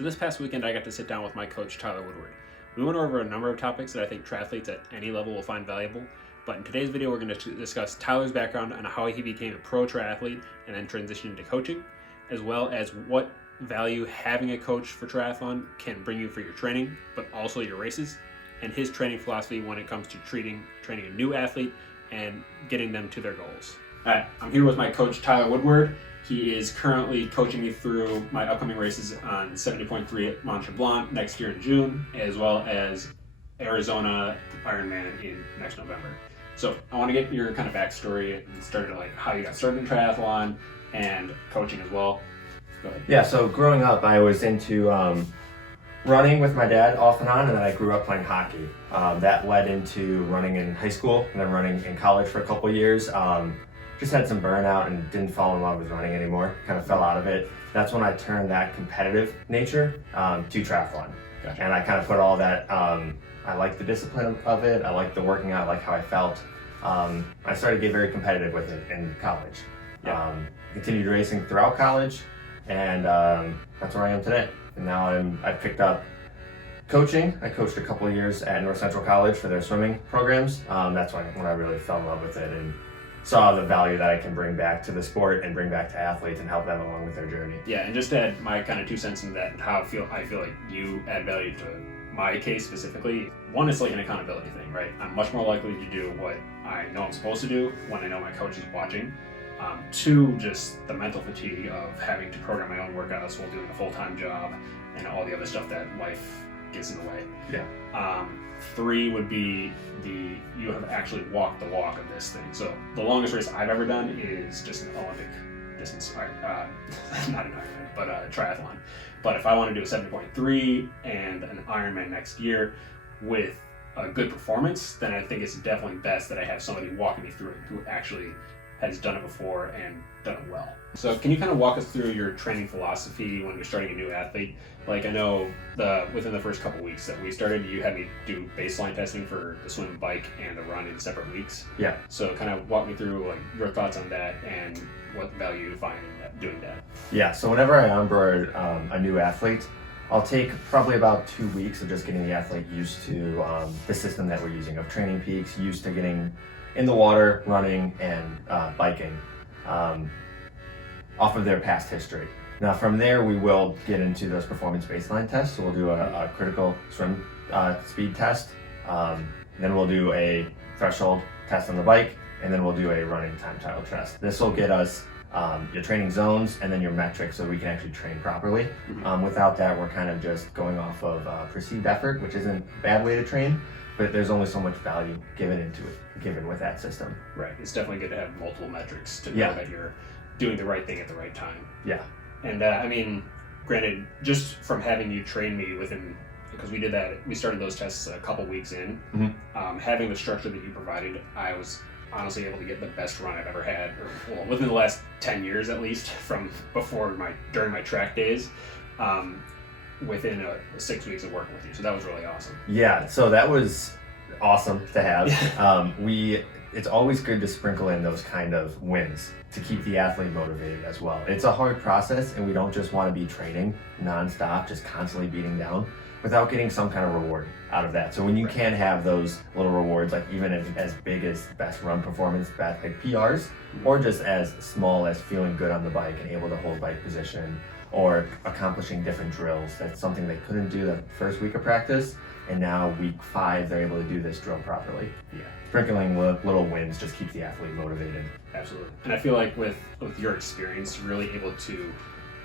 So this past weekend, I got to sit down with my coach, Tyler Woodward. We went over a number of topics that I think triathletes at any level will find valuable, but in today's video, we're going to discuss Tyler's background on how he became a pro triathlete and then transitioned into coaching, as well as what value having a coach for triathlon can bring you for your training, but also your races, and his training philosophy when it comes to training a new athlete and getting them to their goals. All right, I'm here with my coach, Tyler Woodward. He is currently coaching me through my upcoming races on 70.3 at Mont Tremblant next year in June, as well as Arizona Ironman in next November. So I want to get your kind of backstory and started like how you got started in triathlon and coaching as well. Go ahead. Yeah, so growing up, I was into running with my dad off and on, and then I grew up playing hockey. That led into running in high school and then running in college for a couple of years. Just had some burnout and didn't fall in love with running anymore, kind of fell out of it. That's when I turned that competitive nature to triathlon. Gotcha. And I kind of put all that, I like the discipline of it, I like the working out, I like how I felt. I started to get very competitive with it in college. Yeah. Continued racing throughout college, and that's where I am today. And now I've picked up coaching. I coached a couple of years at North Central College for their swimming programs. That's when I really fell in love with it and saw the value that I can bring back to the sport and bring back to athletes and help them along with their journey. Yeah, and just to add my kind of 2 cents into that and how I feel like you add value to my case specifically. One, it's like an accountability thing, right? I'm much more likely to do what I know I'm supposed to do when I know my coach is watching. 2, just the mental fatigue of having to program my own workouts while doing a full-time job and all the other stuff that life gets in the way. Yeah. 3 would be you have actually walked the walk of this thing. So the longest race I've ever done is just an Olympic distance, not an Ironman, but a triathlon. But if I want to do a 70.3 and an Ironman next year with a good performance, then I think it's definitely best that I have somebody walking me through it who actually has done it before and done it well. So can you kind of walk us through your training philosophy when you're starting a new athlete? Like I know within the first couple weeks that we started, you had me do baseline testing for the swim, bike, and the run in separate weeks. Yeah. So kind of walk me through like your thoughts on that and what value you find in doing that. Yeah, so whenever I onboard a new athlete, I'll take probably about 2 weeks of just getting the athlete used to the system that we're using, of training peaks, used to getting in the water, running, and biking off of their past history. Now from there, we will get into those performance baseline tests. So we'll do a critical swim speed test, then we'll do a threshold test on the bike, and then we'll do a running time trial test. This will get us your training zones and then your metrics so we can actually train properly. Mm-hmm. Without that, we're kind of just going off of perceived effort, which isn't a bad way to train, but there's only so much value given with that system. Right. It's definitely good to have multiple metrics to know Yeah. that you're doing the right thing at the right time. Yeah. And I mean, granted, just from having you train me because we started those tests a couple weeks in, having the structure that you provided, I was honestly able to get the best run I've ever had, or within the last 10 years at least, from during my track days, within 6 weeks of working with you. So that was really awesome. Yeah, so that was awesome to have. It's always good to sprinkle in those kind of wins to keep the athlete motivated as well. It's a hard process, and we don't just want to be training nonstop, just constantly beating down, without getting some kind of reward out of that. So when you can have those little rewards, like even as big as best run performance, like PRs, or just as small as feeling good on the bike and able to hold bike position, or accomplishing different drills. That's something they couldn't do the first week of practice, and now week 5 they're able to do this drill properly. Yeah. Sprinkling little wins just keeps the athlete motivated. Absolutely. And I feel like with your experience, you're really able to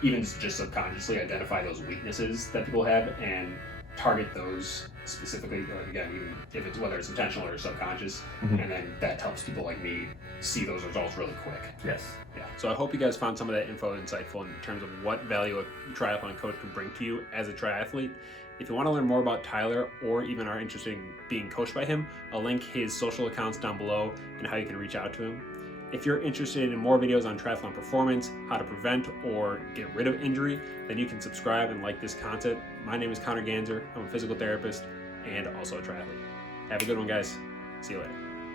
even just subconsciously identify those weaknesses that people have and target those specifically, like again, even if it's whether it's intentional or subconscious, and then that helps people like me see those results really quick. Yes. Yeah. So I hope you guys found some of that info insightful in terms of what value a triathlon coach can bring to you as a triathlete. If you want to learn more about Tyler or even are interested in being coached by him, I'll link his social accounts down below and how you can reach out to him. If you're interested in more videos on triathlon performance, how to prevent or get rid of injury, then you can subscribe and like this content. My name is Connor Ganser. I'm a physical therapist and also a triathlete. Have a good one, guys. See you later.